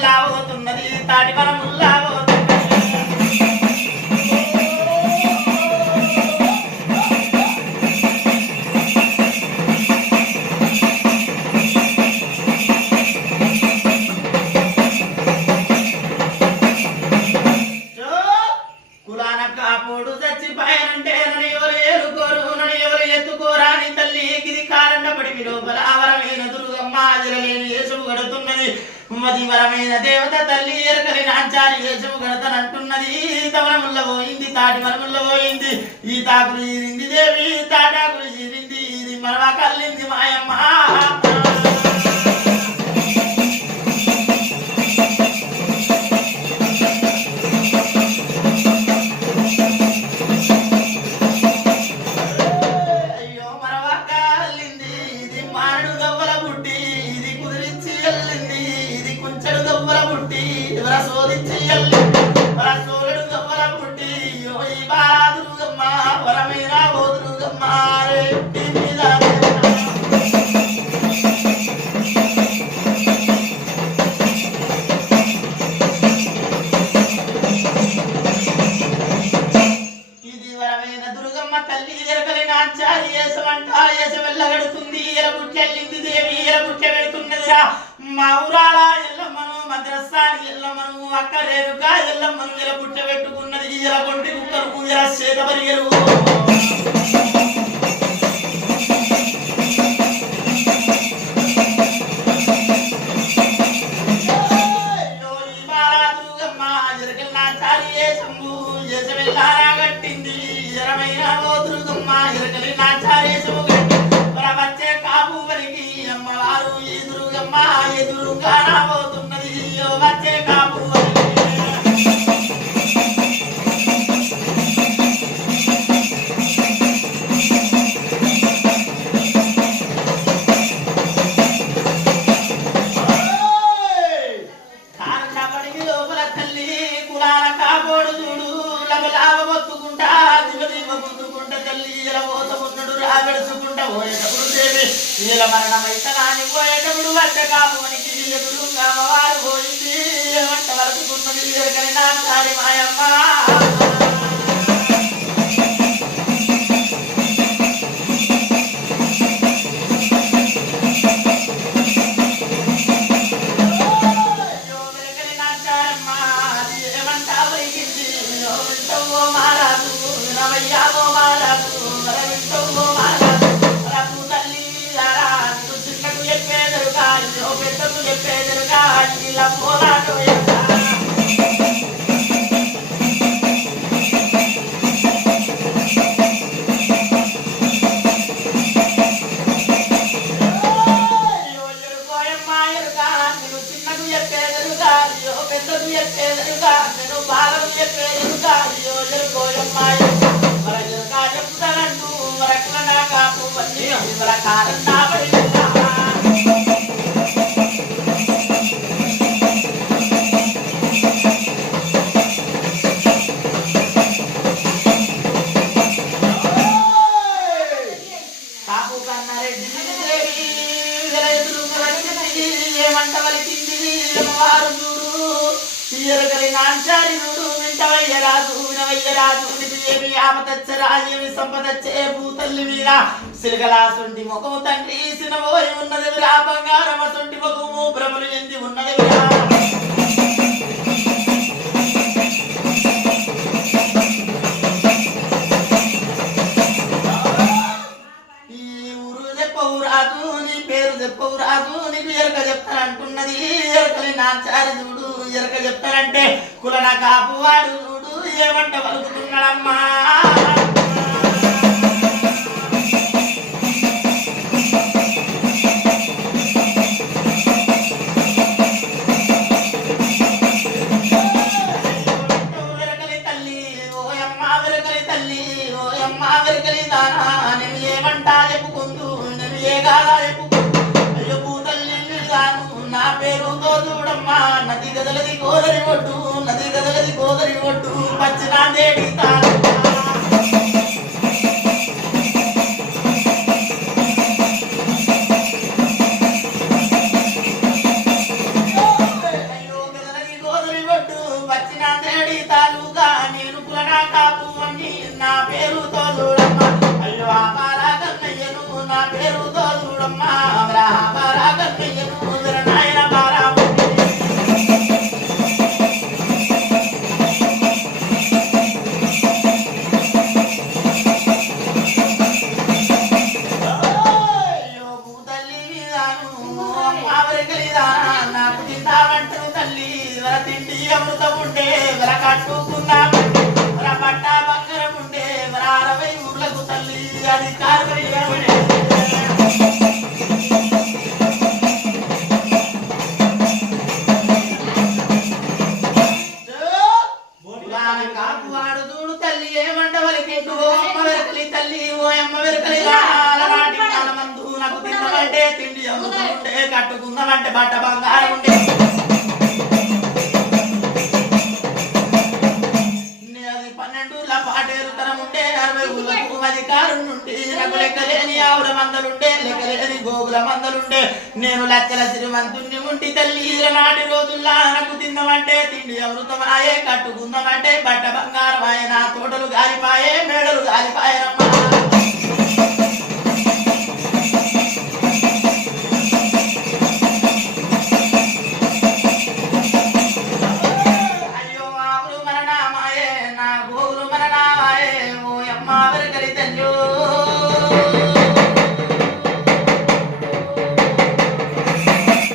వనముల్లా పోతున్నది తాటి వనముల్లా వరమైన దేవత తల్లి ఎరకలి నాంచారి యేసు గడతనంటున్నది తవనముల్ల పోయింది తాటి మనముల్ల పోయింది ఈ తాకులు ఈరింది దేవి తాటాకులు ఈరింది ఇది మనవ కల్లింది మాయమ్మ మా ఊరాల ఎల్లమ్మను మద్రసాని ఎల్లమ్మను అక్కరేరుగా ఎల్లమ్మను ఇలా పుట్టబెట్టుకున్నది ఇలా కొంటి కుక్కరు ఇలా చేత బరియరు కట్టింది ఎరమైన దుర్గమ్మ ఎరకలి నాచారేసము వచ్చే కాపు వరికి అమ్మవారు ఎదురుగమ్మ ఎదురుగా రాబోతున్నది వచ్చే కాపు లోపల తల్లి కులాల కాపోడు చూడు లబలాబ మొత్తుకుంటా దిగదిగ పొద్దుకుంటా తల్లి ఇలా పోతమున్నాడు రాగడుచుకుంటా పోయేటప్పుడు దేవి ఇలా మరణమైతే నాని పోయేటప్పుడు వచ్చే కాపునికి ఎదురుగా అమ్మవారు పోయింది వంట వరకున్నది ఎరకని నా సారి మాయమ్మ సిలగలాసొంటి ముఖము తండ్రి సినబోయి ఉన్నది విరా బంగారమ సొంటి ముఖము భ్రమలు ఎంది ఉన్నది విరా ఈ ఊరు చెప్పవు రాదు నీ పేరు చెప్పవు రాదు నీకు ఎరక చెప్తానంటున్నది ఎరకలి నాచారి చూడు ఎరక చెప్తానంటే కులన కాపువాడు చూడు ఏమంట వలుకుతున్నాడమ్మా నా పేరుతో చూడమ్మా నది గదలది గోదరి ఒడ్డు నది గదలది గోదరి ఒడ్డు పచ్చినాందేడి అయ్యో అమృతం ఉండే వర కట్టుకున్నా వర పట్ట బంగారం ఉండే వర 60 ఊర్లకు తల్లి అది కార్వయ్యమనే కాపువాడు చూడు తల్లి ఏమంటవలికింటూ అమ్మ వెరకలి తల్లి ఓ అమ్మ వెరకలి నాటి మందు నాకు తిన్నమంటే తిండి అమ్ముతుంటే కట్టుకుందామంటే బట్ట బంగారం ఉంటే అది 12 పాటేరుతనం ఉంటే 60 ఊళ్ళకు అధికారం నుండి నాకు లెక్కలేని ఆవుల మందలుండే లెక్కలేని గోగుల మందలుండే నేను లచ్చల శ్రీమంతుణ్ణి ఉంటి తల్లి నాటి రోజుల్లా నాకు తిందామంటే తిండి అమృతమాయే కట్టుకుందామంటే బట్ట బంగారమాయే నా తోటలు గారిపాయే